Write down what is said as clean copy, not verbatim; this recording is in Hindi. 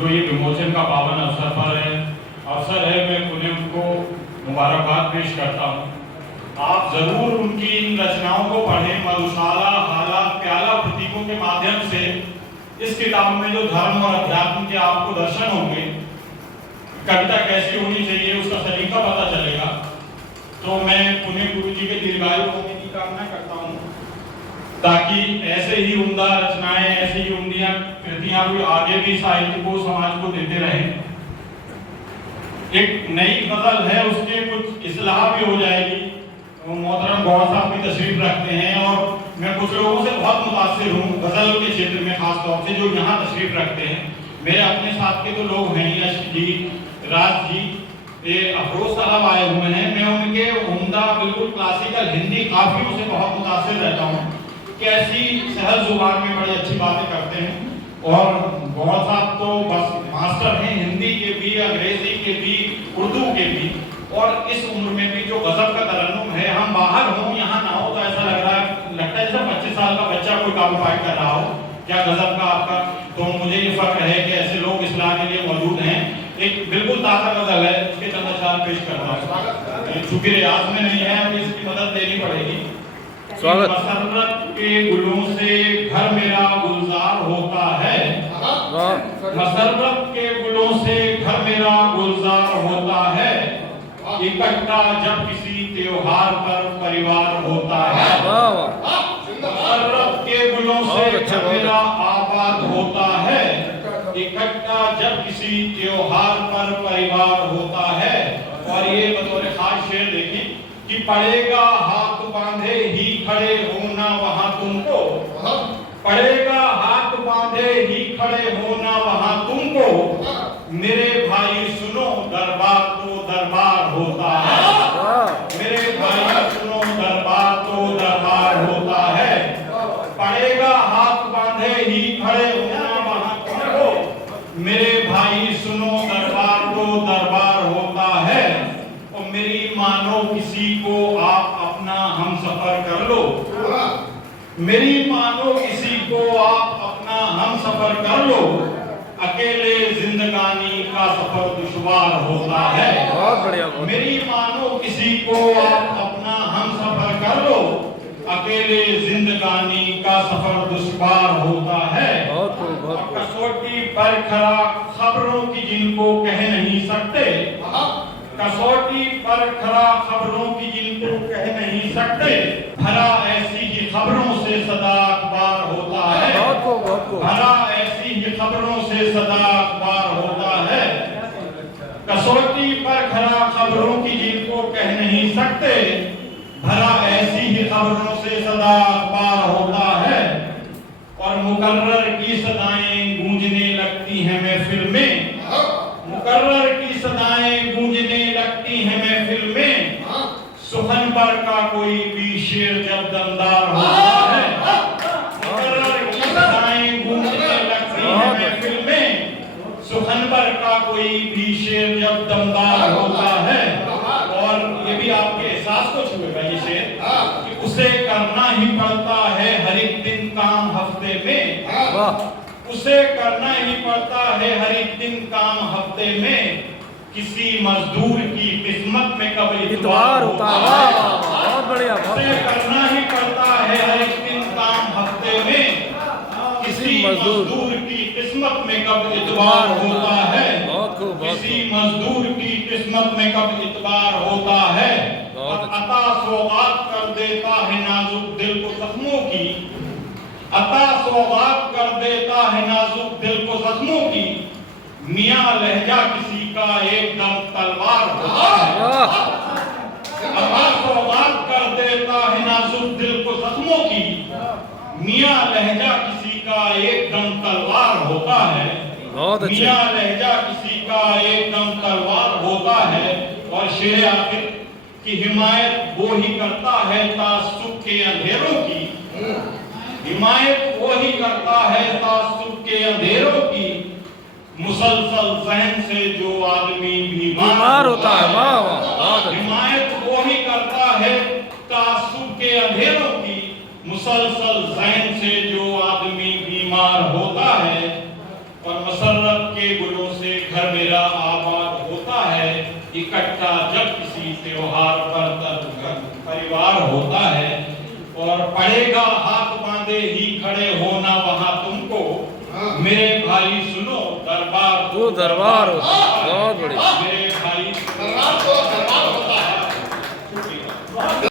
जो ये विमोचन का पावन अवसर है, मैं पुण्य को मुबारकबाद पेश करता हूँ। आप जरूर उनकी इन रचनाओं को पढ़ें। मधुशाला, हाला, प्याला प्रतीकों के माध्यम से इस किताब में जो धर्म और अध्यात्म के आपको दर्शन होंगे, कविता कैसी होनी चाहिए उसका सलीका पता चलेगा। तो मैं पुण्य गुरु जी के दीर्घायु होने की कामना करता हूँ, ताकि ऐसे ही उम्दा रचनाएं, ऐसी ही उम्दियां कृतियां भी आगे भी साहित्य को, समाज को देते रहें। एक नई गजल है, उसके कुछ इस्लाह भी हो जाएगी। तो मोहतरम गौर साहब की तशरीफ रखते हैं और मैं कुछ लोगों से बहुत मुतासिर हूँ गजल के क्षेत्र में, खास तौर से जो यहाँ तशरीफ रखते हैं। मेरे अपने साथ के तो लोग हैं, यश जी, राज जी, ये अफरोज साहब आए हुए हैं। मैं उनके उम्दा बिल्कुल क्लासिकल हिंदी काफियों से बहुत मुतासिर रहता हूँ। कैसी सहज जुबान में बड़ी अच्छी बातें करते हैं। और गौर साहब तो बस मास्टर हैं, हिंदी के भी, अंग्रेजी के भी, उर्दू के भी। और इस उम्र में भी जो गजब का तरन्नुम है, हम बाहर हों यहाँ ना हो तो ऐसा लगता है जैसे 25 साल का बच्चा कोई काबू फाइट कर रहा हो। क्या गजब का आपका। तो मुझे ये फख्र है कि ऐसे लोग इस्लाह के लिए मौजूद हैं। एक बिल्कुल ताज़ा गजल है, उसके चंद अशआर पेश करता हूँ। चूंकि रियाज में नहीं है, अभी इसकी मदद देनी पड़ेगी। स्वागत। मसर्रत के गुलों से घर मेरा गुलजार होता है, मसर्रत के गुलों से घर मेरा गुलजार होता है। इकट्ठा जब किसी त्योहार पर परिवार होता है, मसर्रत के गुलों से घर मेरा आबाद होता है। इकट्ठा जब किसी त्योहार पर परिवार होता है। और ये बतौर खास शेर देखें कि पड़ेगा हाथ बांधे ही खड़े होना वहां तुमको, पड़ेगा हाथ बांधे ही खड़े होना वहां तुमको। मेरे भाई सुनो दरबार तो दरबार होता है, मेरे भाई सुनो दरबार तो दरबार होता है। पड़ेगा हाथ बांधे ही खड़े होना वहां तुमको, मेरे भाई सुनो दरबार तो दरबार होता है। और मेरी मानो किसी को आप अपना हम सफर कर लो, मेरी मानो किसी को आप अपना हम सफर कर लो। अकेले जिंदगानी का सफर दुश्वार होता है। बहुत बढ़िया। मेरी मानो किसी को आप अपना हम सफर कर लो, अकेले जिंदगानी का सफर दुश्वार होता है। बहुत कसौटी पर खरा खबरों की जिनको कह नहीं सकते, कसौटी पर खरा खबरों की जिनको कह नहीं सकते। भरा ऐसी ही खबरों से सदा अखबार होता है, भरा ऐसी ही खबरों से सदा अखबार होता है। कसौटी पर खरा खबरों की जिनको कह नहीं सकते, भरा ऐसी ही खबरों से सदा अखबार होता है। और मुकर्रर की सदाएं गूंजने लगती हैं महफिल में, मुकर्रर की सदाएं गूंजने लगती हैं महफिल में। सुखन पर का कोई भी शेर जब दमदार होता है, मुकर्रर की सदाएं गूंजने लगती हैं महफिल में। सुखन पर का कोई भी शेर जब दमदार होता है। और ये भी आपके एहसास को छुएगा ये शेर कि उसे करना ही पड़ता है हर एक दिन काम हफ्ते में, उसे करना ही पड़ता है हर एक दिन काम हफ्ते में। किसी मजदूर की किस्मत में कब इतवार होता है, बहुत बढ़िया। उसे करना ही पड़ता है हर एक दिन काम हफ्ते में। किसी मजदूर की किस्मत में कब इतवार होता है, किसी मजदूर की किस्मत में कब इतवार होता है। अता सौगात कर देता है नाजुक दिल को जख्मों की, अता सौगात कर देता है नाजुक दिल को जख्मों की। मियां लहजा किसी का एकदम तलवार होता है, अता सौगात कर देता है नाजुक दिल को जख्मों की। मियां लहजा किसी का एकदम तलवार होता है, मियां लहजा किसी का एकदम तलवार होता है। और शेर आखिर की हिमायत वो ही करता है तासुब के अंधेरों की, हिमायत वो ही करता है तासुब के अंधेरों की। मुसलसल जहन से जो आदमी बीमार होता है, हिमायत वो ही करता है तासुब के अंधेरों की। मुसलसल जहन से जो आदमी बीमार होता है। और मसर्रत के गुलों पड़ेगा हाथ बांधे ही खड़े होना वहां तुमको। मेरे भाई सुनो दरबार वो दरबार बहुत बढ़िया। मेरे भाई दरबार होता है।